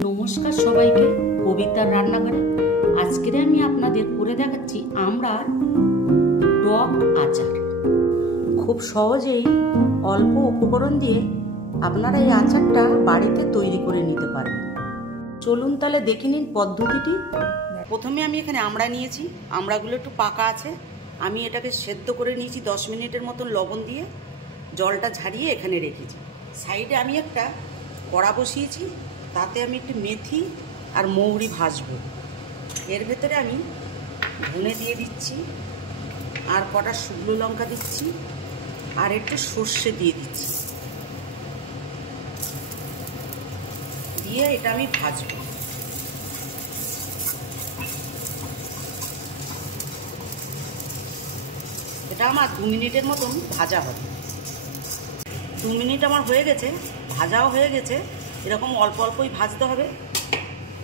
নমস্কার সবাইকে, কবিতার রান্নাঘরে আজকে আমি আপনাদের করে দেখাচ্ছি আমরা টক আচার। খুব সহজেই অল্প উপকরণ দিয়ে আপনারা এই আচারটা বাড়িতে তৈরি করে নিতে পারবেন। চলুন তাহলে দেখে নিন পদ্ধতিটি। প্রথমে আমি এখানে আমড়া নিয়েছি, আমড়াগুলো একটু পাকা আছে। আমি এটাকে সেদ্ধ করে নিয়েছি 10 মিনিটের মতন লবণ দিয়ে, জলটা ঝারিয়ে এখানে রেখেছি। সাইডে আমি একটা কড়া বসিয়েছি, তাতে আমি একটু মেথি আর মৌরি ভাজবো। এর ভেতরে আমি ধনে দিয়ে দিচ্ছি, আর কটা শুকনো লঙ্কা দিচ্ছি, আর একটু সর্ষে দিয়ে দিচ্ছি। দিয়ে এটা আমি ভাজবো। এটা আমার 2 মিনিটের মতন ভাজা হবে। 2 মিনিট আমার হয়ে গেছে, ভাজাও হয়ে গেছে। এরকম অল্প অল্পই ভাজতে হবে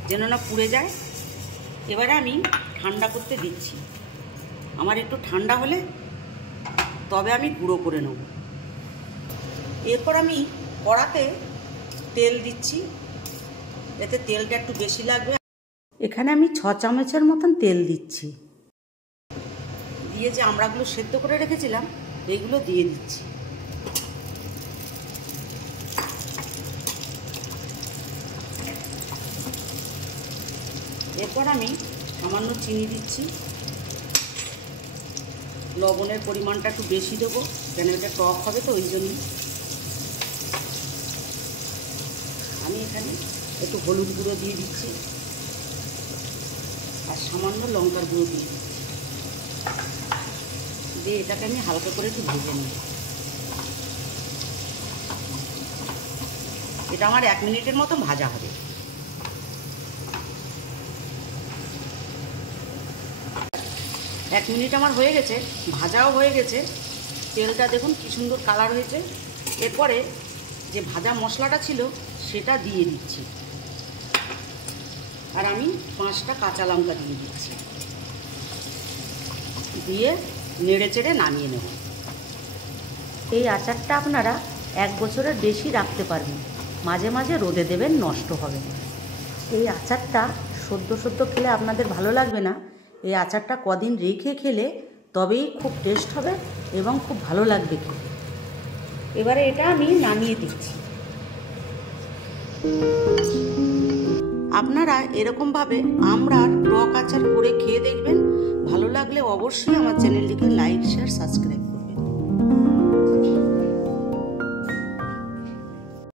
যেন না পুড়ে যায়। এবারে আমি ঠান্ডা করতে দিচ্ছি। আমার একটু ঠান্ডা হলে তবে আমি গুঁড়ো করে নেব। এরপর আমি কড়াতে তেল দিচ্ছি, এতে তেলটা একটু বেশি লাগবে। এখানে আমি 6 চামচের মতন তেল দিচ্ছি। দিয়ে যে আমড়াগুলো সেদ্ধ করে রেখেছিলাম এইগুলো দিয়ে দিচ্ছি। এরপর আমি সামান্য চিনি দিচ্ছি। লবণের পরিমাণটা একটু বেশি দেবো, কেন এটা টক হবে তো ওই জন্য। আমি এখানে একটু হলুদ গুঁড়ো দিয়ে দিচ্ছি, আর সামান্য লঙ্কার গুঁড়ো দিয়ে দিচ্ছি। দিয়ে এটাকে আমি হালকা করে একটু ভেজে নেব। এটা আমার 1 মিনিটের মতন ভাজা হবে। এক মিনিট আমার হয়ে গেছে, ভাজাও হয়ে গেছে। তেলটা দেখুন কি সুন্দর কালার হয়েছে। এরপরে যে ভাজা মশলাটা ছিল সেটা দিয়ে দিচ্ছি, আর আমি 5টা কাঁচা লঙ্কা দিয়ে দিচ্ছি। দিয়ে নেড়ে চেড়ে নামিয়ে নেব। এই আচারটা আপনারা 1 বছরের বেশি রাখতে পারবেন। মাঝে মাঝে রোদে দেবেন, নষ্ট হবে না। এই আচারটা সদ্য সদ্য খেলে আপনাদের ভালো লাগবে না। এই আচারটা কদিন রেখে খেলে তবেই খুব টেস্ট হবে এবং খুব ভালো লাগবে খেতে। এবারে এটা আমি নামিয়ে দিচ্ছি। আপনারা এরকমভাবে আমড়ার টক আচার করে খেয়ে দেখবেন। ভালো লাগলে অবশ্যই আমার চ্যানেলটিকে লাইক, শেয়ার, সাবস্ক্রাইব